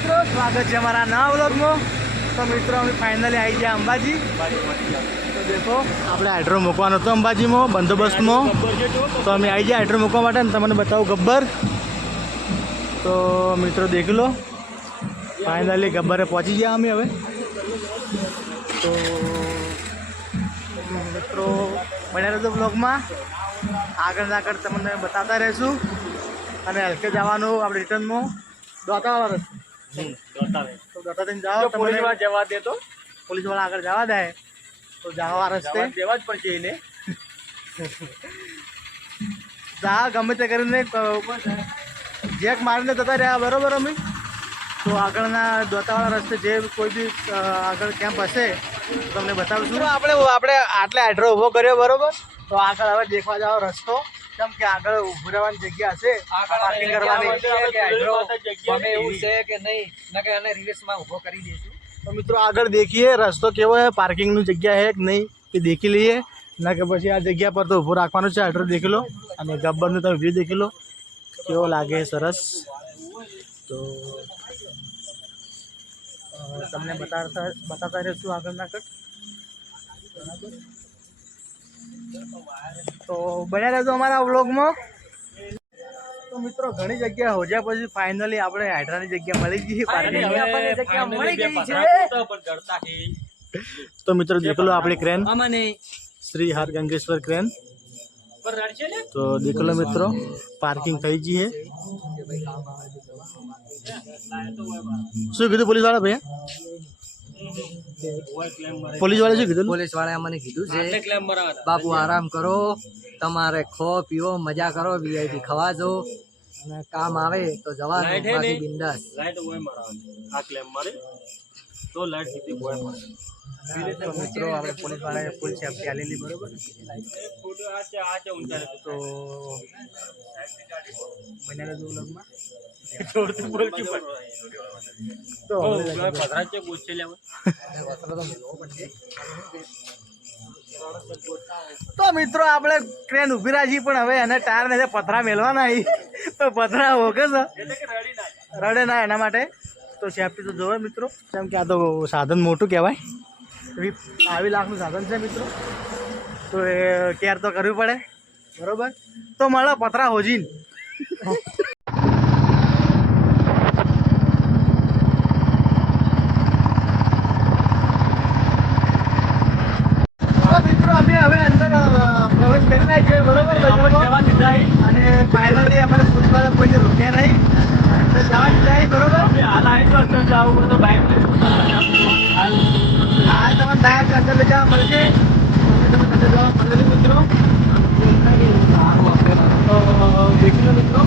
મિત્રો, સ્વાગત છે અમારા નવા વ્લોગમાં। તો મિત્રો અમે ફાઇનલી આવી ગયા અંબાજી। તો દેખો આપણે હાઇડ્રો મૂકવાનો હતો અંબાજીમાં બંદોબસ્તમાં, તો અમે આવી ગયા હાઇડ્રો મૂકવા માટે ને તમને બતાવું ગબ્બર। તો મિત્રો દેખ લો, ફાઇનલી ગબ્બરે પહોંચી ગયા અમે હવે। તો મિત્રો બન્યા રહેજો બ્લોગમાં, આગળ તમને બતાવતા રહીશું। અને હલકે જવાનું આપણે રિટર્નમાં દોતાવાળા રસ્તે, તો દોતા થઈને જાઓ તો પોલીસવાળા જવા દે, તો પોલીસવાળા આગળ જવા દે તો જવા રસ્તે દેવા જ પડશે એને જા ગમે તે કરીને જેક મારીને જતા રહ્યા બરોબર અમે। તો આગળના દોતાવાળા રસ્તે જે કોઈ બી આગળ કેમ્પ હશે તો તમને બતાવીશું। આપણે આટલે હાઇડ્રો ઊભો કર્યો બરોબર, તો આગળ હવે દેખવા જાવ રસ્તો, કેમ કે આગળ ઊભું રહેવાની જગ્યા હશે પાર્કિંગ કરવાની, એવું છે કે નહીં ના કે એને રિવર્સમાં ઊભો કરી દઈશું। તો મિત્રો આગળ દેખીએ રસ્તો કેવો છે, પાર્કિંગની જગ્યા છે કે નહીં એ દેખી લઈએ, ના કે પછી આ જગ્યા પર તો ઊભું રાખવાનું છે। હાઇડ્રો દેખી લો અને ગબ્બરનું તમે વ્યૂ દેખી લો કેવો લાગે, સરસ। તો તમને બતાતા રહીશું આગળના કટ, બરાબર। તો બન્યા રહેજો અમારા વ્લોગમાં। તો મિત્રો ઘણી જગ્યા હોજ્યા પછી ફાઇનલી આપણે હાઇડ્રાની જગ્યા મળી ગઈ પાર્કિંગ। તો મિત્રો દેખ લો આપણી ક્રેન, શ્રી હરગંગેશ્વર ક્રેન। તો દેખ લો મિત્રો પાર્કિંગ થઈ ગઈ છે। શું કીધું પોલીસ વાળા ભૈયા? પોલીસ વાળા શું કીધું? પોલીસ વાળાએ મને કીધું છે બાપુ આરામ કરો, તમારે ખો પીવો મજા કરો, વીઆઈપી ખવા જો, અને કામ આવે તો જવાનું, બાકી બિંદાસ। તો મિત્રો આપણે પોલીસ વાળાએ ફૂલ સેફટી આલેલી બરોબર। તો બન્યા રહેજો વ્લોગમાં। તો મિત્રો આપણે ટ્રેન ઉભી રાખી, પણ હવે એને ટાયર ને પથરા મેળવાના તો પથરા હોકે છે રડે ના, એના માટે તો સેફટી તો જોવે મિત્રો, કેમ કે આ તો સાધન મોટું કહેવાય, 22 લાખનું સાધન છે મિત્રો, તો એ કેર તો કરવી પડે બરોબર। તો મળે પથરા હોજીને હવે અંદર પ્રવેશ કરી નાખ્યો બરોબર, અને ફાઇનલી અમારે પૂછવાના કોઈને રોક્યા નહીં, અંદર જવા જાય બરોબર। હા તમે ડાયરેક્ટ અંદર લઈ જવા મળશે, તમે અંદર જવા મળશે મિત્રો। તો દેખી લો મિત્રો